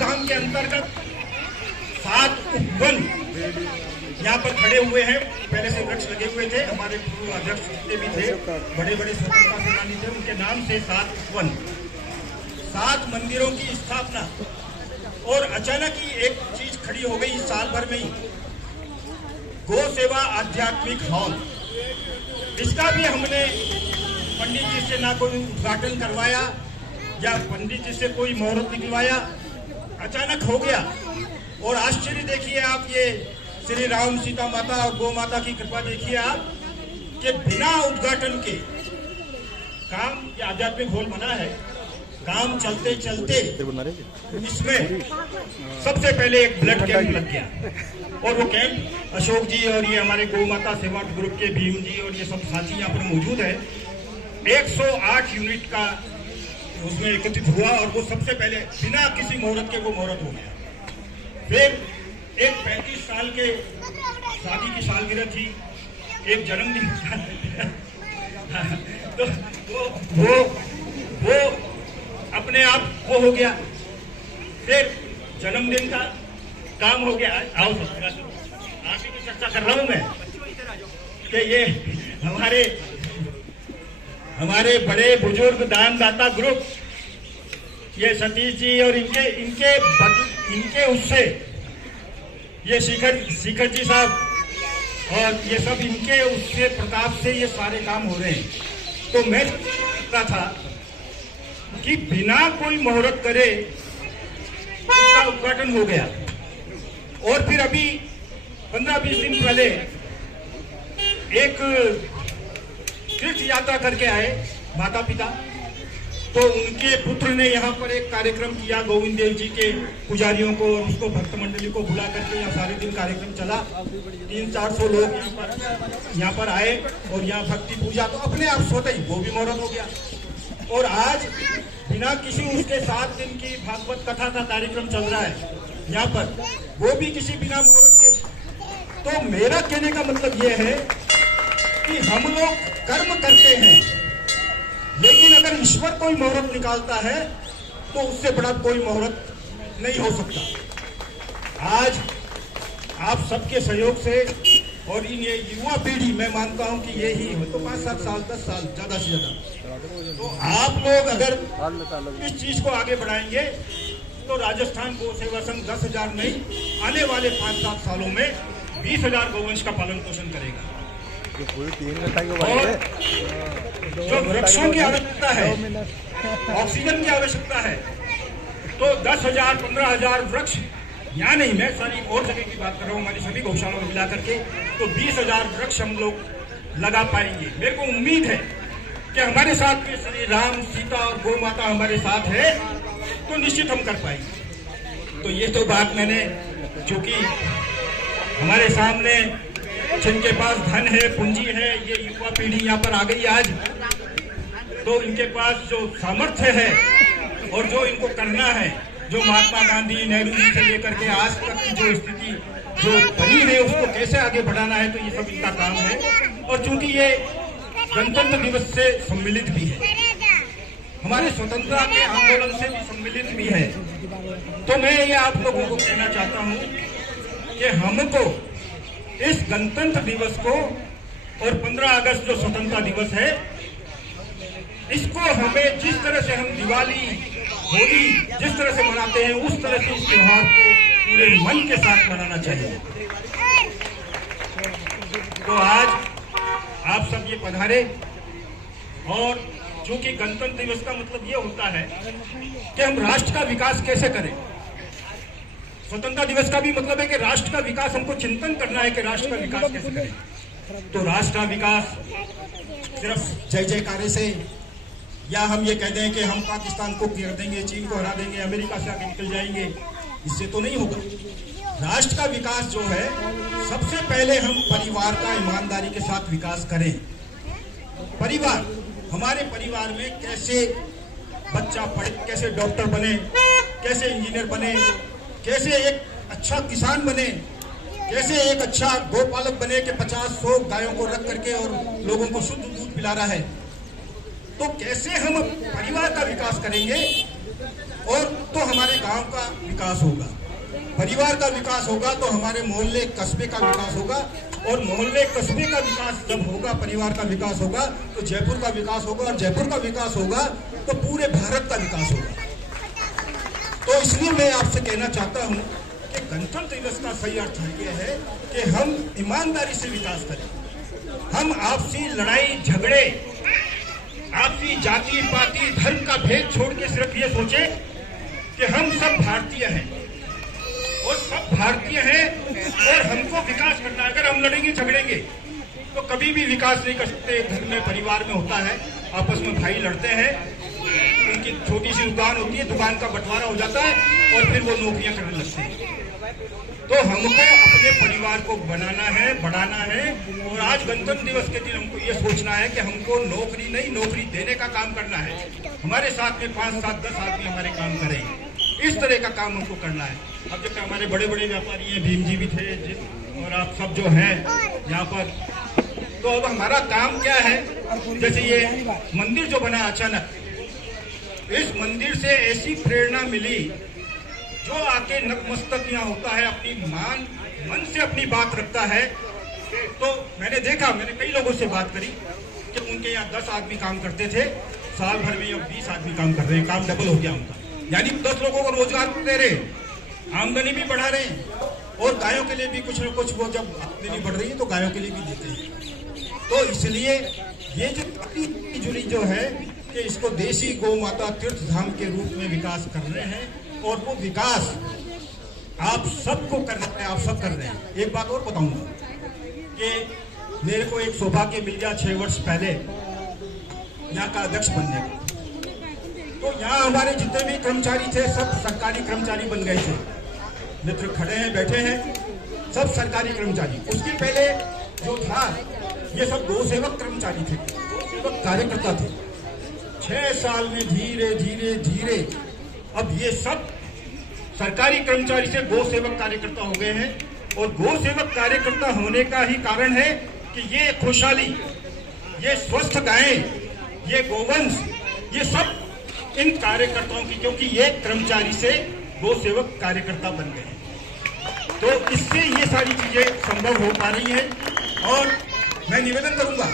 धाम के अंतर्गत 7 उपवन यहाँ पर खड़े हुए हैं। पहले से वृक्ष लगे हुए थे, हमारे पूर्व अध्यक्ष जितने भी थे, बड़े बड़े स्वतंत्रता सेनानी थे, उनके नाम से 7 उपवन, 7 मंदिरों की स्थापना। और अचानक ही एक चीज खड़ी हो गई साल भर में ही, गौ सेवा आध्यात्मिक हॉल। इसका भी हमने पंडित जी से ना कोई उद्घाटन करवाया या पंडित जी से कोई मुहूर्त निकलवाया, अचानक हो गया। और आश्चर्य देखिए आप, ये श्री राम सीता माता और गौ माता की कृपा देखिए आप, कि बिना उद्घाटन के काम, ये आध्यात्मिक हॉल बना है, काम चलते चलते इसमें सबसे पहले एक ब्लड कैंप लग गया। और वो कैंप अशोक जी और ये हमारे गौ माता सेवा ग्रुप के भीम जी और ये सब साथी यहाँ पर मौजूद है। 108 यूनिट का उसमें एकत्रित हुआ और वो सबसे पहले बिना किसी मुहूर्त के वो मुहूर्त हो गया। फिर एक 35 साल के शादी की सालगिरह थी, एक जन्मदिन तो वो अपने आप वो हो गया। फिर जन्मदिन का काम हो गया। आओ आप ही की चर्चा कर रहा हूं मैं कि ये हमारे बड़े बुजुर्ग दानदाता ग्रुप, ये सतीश जी और इनके उससे ये शिखर जी साहब और ये सब इनके उससे प्रताप से ये सारे काम हो रहे हैं। तो मैं सोचता था कि बिना कोई मुहूर्त करे इसका उद्घाटन हो गया। और फिर अभी 15-20 दिन पहले एक तीर्थ यात्रा करके आए माता पिता, तो उनके पुत्र ने यहाँ पर एक कार्यक्रम किया, गोविंद देव जी के पुजारियों को और उसको भक्त मंडली को बुला करके यहाँ सारे दिन कार्यक्रम चला। 300-400 लोग यहाँ पर आए और यहाँ भक्ति पूजा तो अपने आप सोते ही वो भी मुहूर्त हो गया। और आज बिना किसी उसके 7 दिन की भागवत कथा का कार्यक्रम चल रहा है यहाँ पर, वो भी किसी बिना मुहूर्त के। तो मेरा कहने का मतलब ये है कि हम लोग कर्म करते हैं, लेकिन अगर ईश्वर कोई मुहूर्त निकालता है तो उससे बड़ा कोई मुहूर्त नहीं हो सकता। आज आप सबके सहयोग से और ये युवा पीढ़ी, मैं मानता हूं कि ये ही हो तो 5-7 साल 10 साल ज्यादा से ज्यादा, तो आप लोग अगर इस चीज को आगे बढ़ाएंगे तो राजस्थान गौ सेवा संघ 10,000 नहीं, आने वाले 5-7 सालों में 20,000 गौवंश का पालन पोषण करेगा। और जो वृक्षों की आवश्यकता है, ऑक्सीजन की आवश्यकता है, तो 10,000 15,000 वृक्ष यहाँ नहीं, मैं सारी और जगह की बात कर रहा हूँ, हमारी सभी गौशालाओं में मिला करके तो 20,000 वृक्ष हम लोग लगा पाएंगे। मेरे को उम्मीद है कि हमारे साथ में श्री राम सीता और गौ माता हमारे साथ है तो निश्चित हम कर पाएंगे। तो ये तो बात मैंने, क्योंकि हमारे सामने जिनके पास धन है, पूंजी है, ये युवा पीढ़ी यहाँ पर आ गई आज, तो इनके पास जो सामर्थ्य है और जो इनको करना है, जो महात्मा गांधी, नेहरू जी से लेकर के आज तक की जो स्थिति जो बनी है उसको कैसे आगे बढ़ाना है, तो ये सब इनका काम है। और चूंकि ये गणतंत्र दिवस से सम्मिलित भी है, हमारे स्वतंत्रता के आंदोलन से भी सम्मिलित भी है, तो मैं ये आप लोगों को कहना चाहता हूँ कि हमको इस गणतंत्र दिवस को और 15 अगस्त जो स्वतंत्रता दिवस है, इसको हमें जिस तरह से हम दिवाली, होली जिस तरह से मनाते हैं, उस तरह से इस त्योहार को पूरे मन के साथ मनाना चाहिए। तो आज आप सब ये पधारे, और चूंकि गणतंत्र दिवस का मतलब ये होता है कि हम राष्ट्र का विकास कैसे करें। स्वतंत्रता दिवस का भी मतलब है कि राष्ट्र का विकास, हमको चिंतन करना है कि राष्ट्र का विकास कैसे करें। तो राष्ट्र का विकास सिर्फ जय जयकारे से, या हम ये कह दें कि हम पाकिस्तान को गिरा देंगे, चीन को हरा देंगे, अमेरिका से आगे निकल जाएंगे, इससे तो नहीं होगा। राष्ट्र का विकास जो है, सबसे पहले हम परिवार का ईमानदारी के साथ विकास करें। परिवार, हमारे परिवार में कैसे बच्चा पढ़े, कैसे डॉक्टर बने, कैसे इंजीनियर बने, कैसे एक अच्छा किसान बने, कैसे एक अच्छा गौपालक बने कि 50-100 गायों को रख करके और लोगों को शुद्ध दूध पिला रहा है। तो कैसे हम परिवार का विकास करेंगे और तो हमारे गांव का विकास होगा, परिवार का विकास होगा, तो हमारे मोहल्ले कस्बे का विकास होगा, और मोहल्ले कस्बे का विकास जब होगा, परिवार का विकास होगा, तो जयपुर का विकास होगा, और जयपुर का विकास होगा तो पूरे भारत का विकास होगा। तो इसलिए मैं आपसे कहना चाहता हूं कि गणतंत्र दिवस का सही अर्थ यह है कि हम ईमानदारी से विकास करें, हम आपसी लड़ाई झगड़े, आपसी जाति पाति धर्म का भेद छोड़ के सिर्फ ये सोचे कि हम सब भारतीय हैं और सब भारतीय हैं और हमको विकास करना है। अगर हम लड़ेंगे झगड़ेंगे तो कभी भी विकास नहीं कर सकते। घर में परिवार में होता है, आपस में भाई लड़ते हैं, उनकी छोटी सी दुकान होती है, दुकान का बंटवारा हो जाता है और फिर वो नौकरियां करने लगते हैं। तो हमको अपने परिवार को बनाना है, बढ़ाना है, और आज गणतंत्र दिवस के दिन हमको ये सोचना है कि हमको नौकरी नहीं, नौकरी देने का काम करना है। हमारे साथ में 5, 7, 10 आदमी हमारे काम करें, इस तरह का काम हमको करना है। अब जब हमारे बड़े बड़े व्यापारी हैं, भीम जी भी थे और आप सब जो हैं यहाँ पर, तो अब हमारा काम क्या है, जैसे ये मंदिर जो बना अचानक, इस मंदिर से ऐसी प्रेरणा मिली, जो आके नतमस्तक यहाँ होता है, अपनी मन से अपनी बात रखता है। तो मैंने देखा, मैंने कई लोगों से बात करी कि उनके यहाँ 10 आदमी काम करते थे, साल भर में अब 20 आदमी काम कर रहे हैं, काम डबल हो गया उनका, यानी 10 लोगों को रोजगार दे रहे, आमदनी भी बढ़ा रहे हैं, और गायों के लिए भी कुछ न कुछ, वो जब आमदनी बढ़ रही है तो गायों के लिए भी देते हैं। तो इसलिए ये जो जुड़ी जो है कि इसको देशी गौ माता तीर्थ धाम के रूप में विकास कर रहे हैं, और वो विकास आप सबको करना है, आप सब कर रहे हैं। एक बात और बताऊंगा कि मेरे को एक सौभाग्य मिल गया 6 वर्ष पहले यहाँ का अध्यक्ष बनने का। तो यहाँ हमारे जितने भी कर्मचारी थे सब सरकारी कर्मचारी बन गए थे। मित्र खड़े हैं, बैठे हैं, सब सरकारी कर्मचारी। उसके पहले जो था ये सब गौ सेवक कर्मचारी थे, गौ सेवक कार्यकर्ता थे। 6 साल में धीरे धीरे धीरे अब ये सब सरकारी कर्मचारी से गौ सेवक कार्यकर्ता हो गए हैं, और गौ सेवक कार्यकर्ता होने का ही कारण है कि ये खुशहाली, ये स्वस्थ गायें, ये गोवंश, ये सब इन कार्यकर्ताओं की, क्योंकि ये कर्मचारी से गौ सेवक कार्यकर्ता बन गए हैं। तो इससे ये सारी चीजें संभव हो पा रही हैं। और मैं निवेदन करूंगा